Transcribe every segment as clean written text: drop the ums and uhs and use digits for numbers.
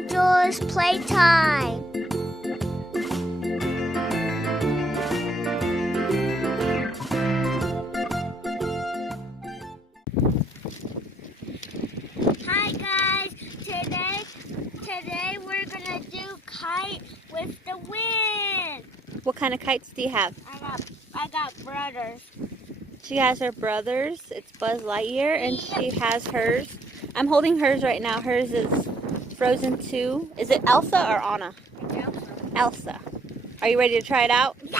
Angels playtime. Hi guys, today we're gonna do kite with the wind. What kind of kites do you have? I got brothers. She has her brothers. It's Buzz Lightyear, and she has hers. I'm holding hers right now. Hers is Frozen 2. Is it Elsa or Anna? Elsa. Are you ready to try it out? Yeah.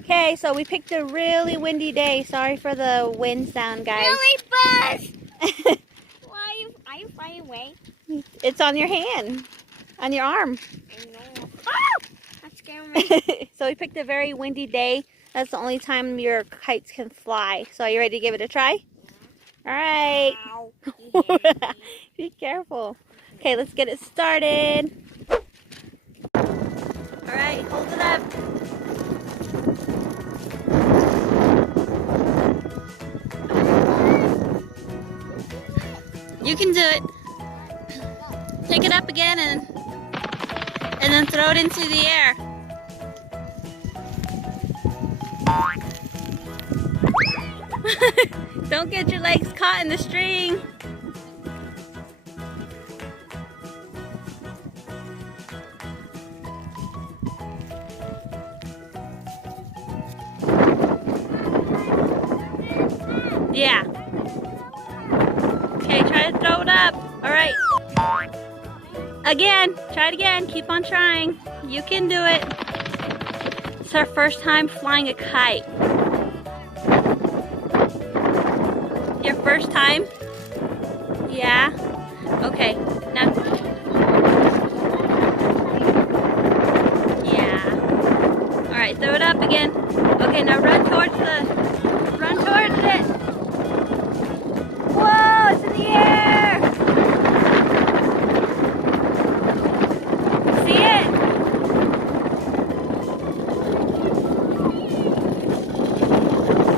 Okay, so we picked a really windy day. Sorry for the wind sound, guys. Really, Buzz? Are you flying away? It's on your hand, on your arm. I know. Oh! That scared me. So we picked a very windy day. That's the only time your kites can fly. So are you ready to give it a try? All right. Ow. Be careful. Okay, let's get it started. All right, hold it up. You can do it. Pick it up again and then throw it into the air. Don't get your legs caught in the string. Yeah. Okay, try to throw it up. All right. Again, try it again. Keep on trying. You can do it. It's our first time flying a kite. Your first time? Yeah? Okay. Now. Yeah. Alright, throw it up again. Okay, now run towards it. Whoa, it's in the air! See it?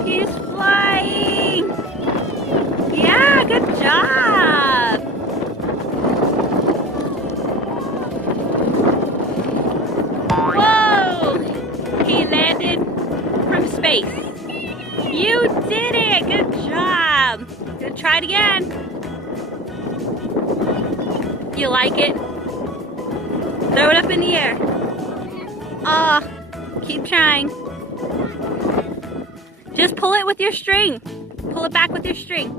He's flying! Yeah, good job! Whoa! He landed from space. You did it! Good job! Gonna try it again. You like it? Throw it up in the air. Ah, keep trying. Just pull it with your string. Pull it back with your string.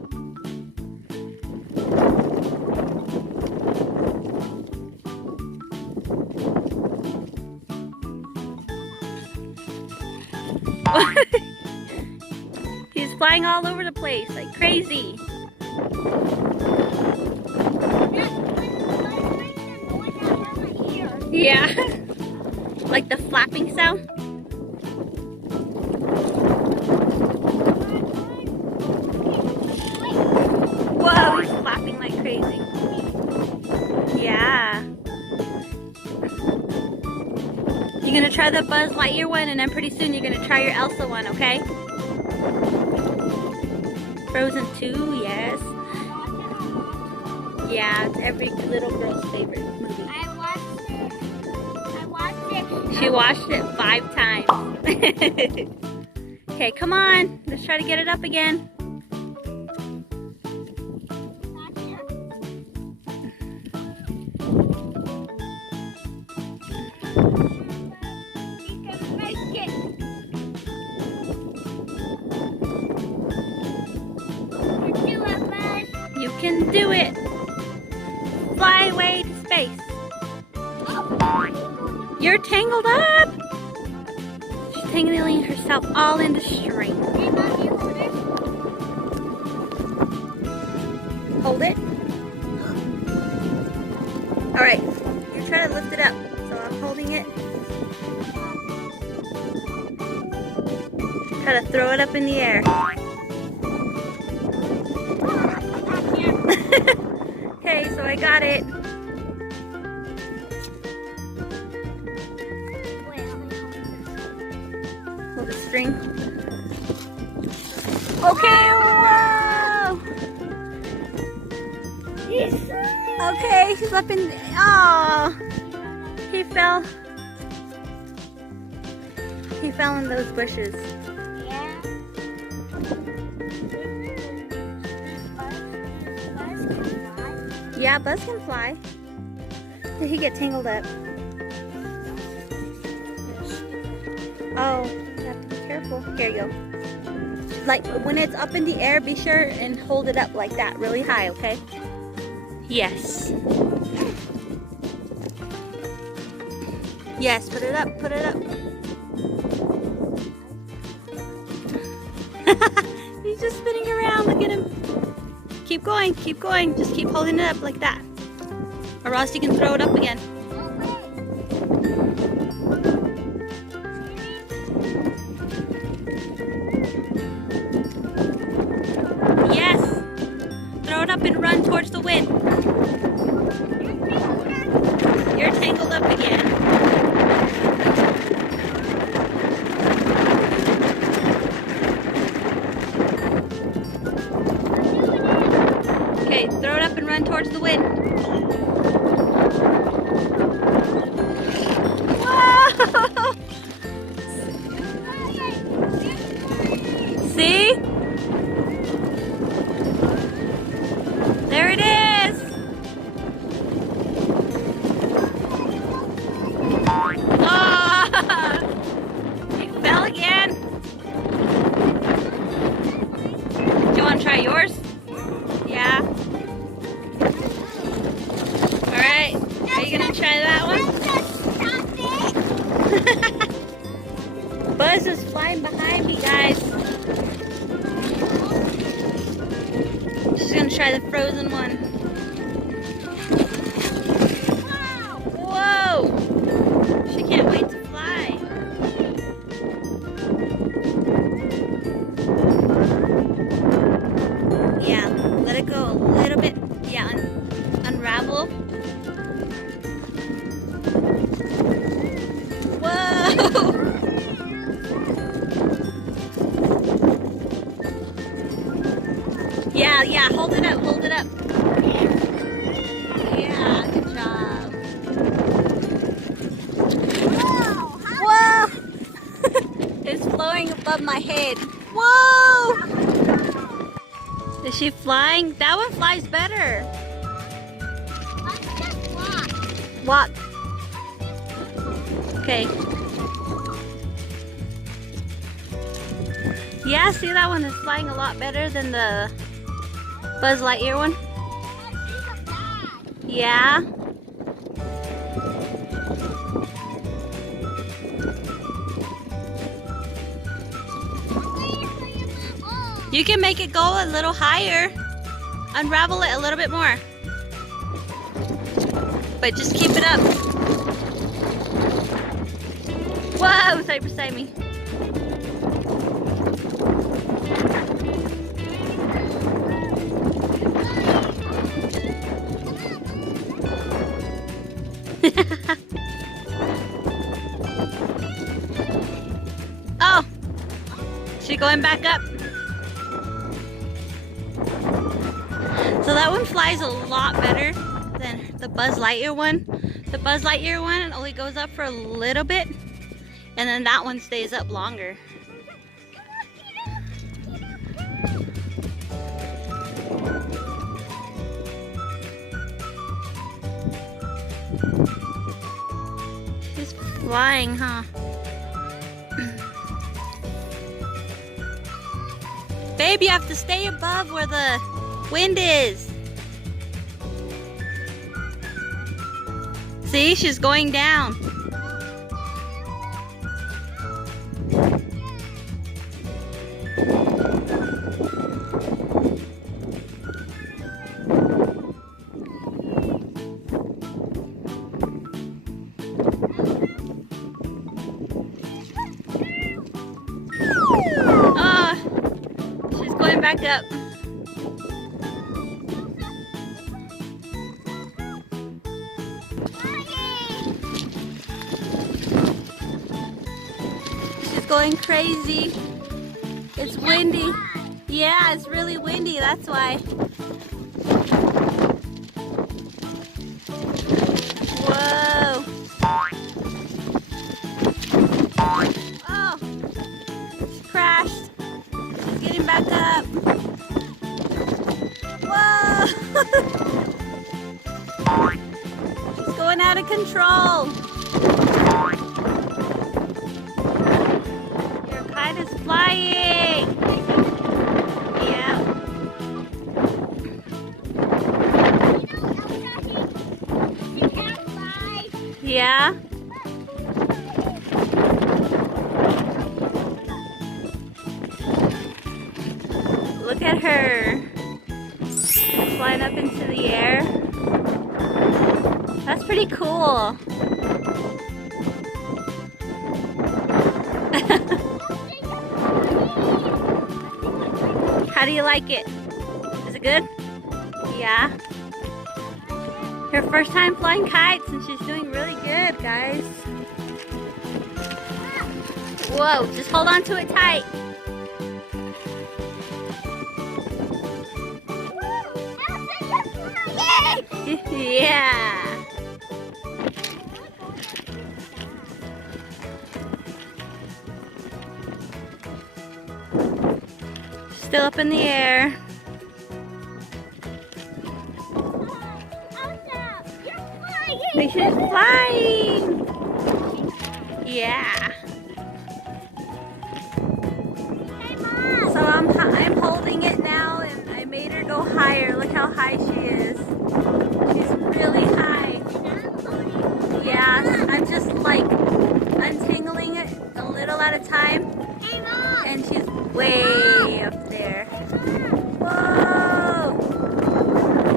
He's flying all over the place like crazy. Yeah. Like the flapping sound. Whoa, he's flapping like crazy. Yeah. You're gonna try the Buzz Lightyear one, and then pretty soon you're gonna try your Elsa one, okay? Frozen 2, yes. Yeah, it's every little girl's favorite movie. I watched it. She watched it 5 times. Okay, come on. Let's try to get it up again. You can do it. Fly away to space. You're tangled up. She's tangling herself all in the string. Hold it. All right. You try to lift it up. So I'm holding it. Try to throw it up in the air. Okay, so I got it. Hold the string. Okay, whoa! Okay, he's up in. Oh, he fell. He fell in those bushes. Yeah. Yeah, Buzz can fly. Did he get tangled up? Oh, you have to be careful. Here you go. Like when it's up in the air, be sure and hold it up like that, really high, okay? Yes. Yes, put it up, put it up. He's just spinning around, look at him. Keep going, just keep holding it up like that. Or else you can throw it up again. Yes! Throw it up and run towards the wind. You're tangled up again. Okay, throw it up and run towards the wind. Whoa! See? There it is! Oh! He fell again. Do you want to try yours? Yeah. Alright. Are you going to try that one? Buzz is flying behind me, guys. She's gonna try the frozen one. Whoa! She can't wait to fly. Yeah, let it go a little bit. Yeah, unravel. Whoa! Yeah, hold it up, hold it up. Yeah, good job. Whoa! It's flowing above my head. Whoa! Is she flying? That one flies better. Let's just walk. Walk. Okay. Yeah, see, that one is flying a lot better than the Buzz Lightyear one. Yeah. You can make it go a little higher. Unravel it a little bit more. But just keep it up. Whoa, it's right beside me. Oh, she's going back up. So that one flies a lot better than the Buzz Lightyear one. The Buzz Lightyear one only goes up for a little bit, and then that one stays up longer. She's flying, huh? Babe, you have to stay above where the wind is. See, she's going down. She's going back up. She's going crazy. It's windy. Yeah, it's really windy, that's why. out of control. Your kite is flying. Yeah. Yeah. Look at her. Flying up into the air. That's pretty cool. How do you like it? Is it good? Yeah. Her first time flying kites and she's doing really good, guys. Whoa, just hold on to it tight. Yeah. Still up in the air. She's flying. Yeah. So I'm holding it now, and I made her go higher. Look how high she is. She's really high. Yeah, I'm just like untangling it a little at a time. And she's way up there. Whoa!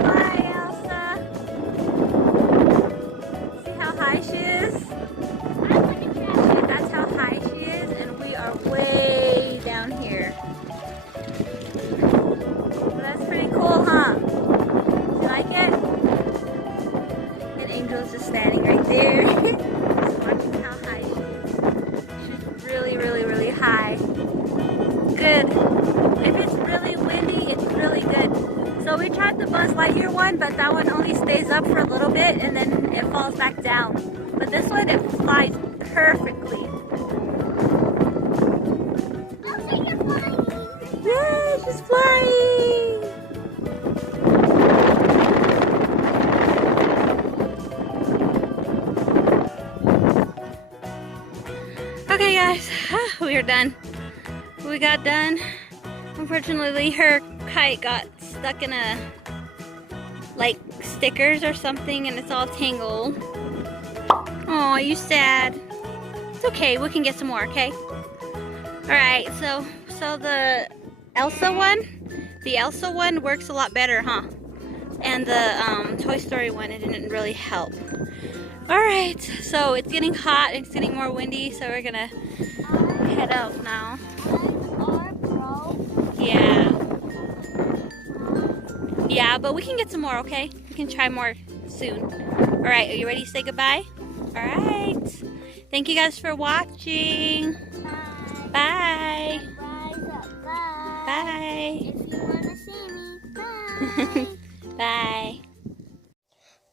Hi, Elsa. See how high she is? That's how high she is, and we are way down here. So that's pretty cool, huh? Do you like it? And Angel's just standing right there. Just watching how high she is. She's really, really, really high. Good. If it's really windy, it's really good. So we tried the Buzz Lightyear one, but that one only stays up for a little bit and then it falls back down. But this one, it flies perfectly. Yeah, she's flying. Okay guys, we are done. We got done. Unfortunately, her kite got stuck in a, like, stickers or something, and it's all tangled. Oh, you sad? It's okay, we can get some more, okay? Alright, so the Elsa one works a lot better, huh? And the Toy Story one, it didn't really help. Alright, so it's getting hot, it's getting more windy, so we're gonna head out now. Yeah. Yeah, but we can get some more, okay? We can try more soon. Alright, are you ready to say goodbye? Alright. Thank you guys for watching. Bye. Bye. Bye. If you want to see me, bye. Bye.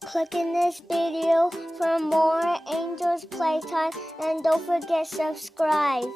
Click in this video for more Angels Playtime and don't forget subscribe.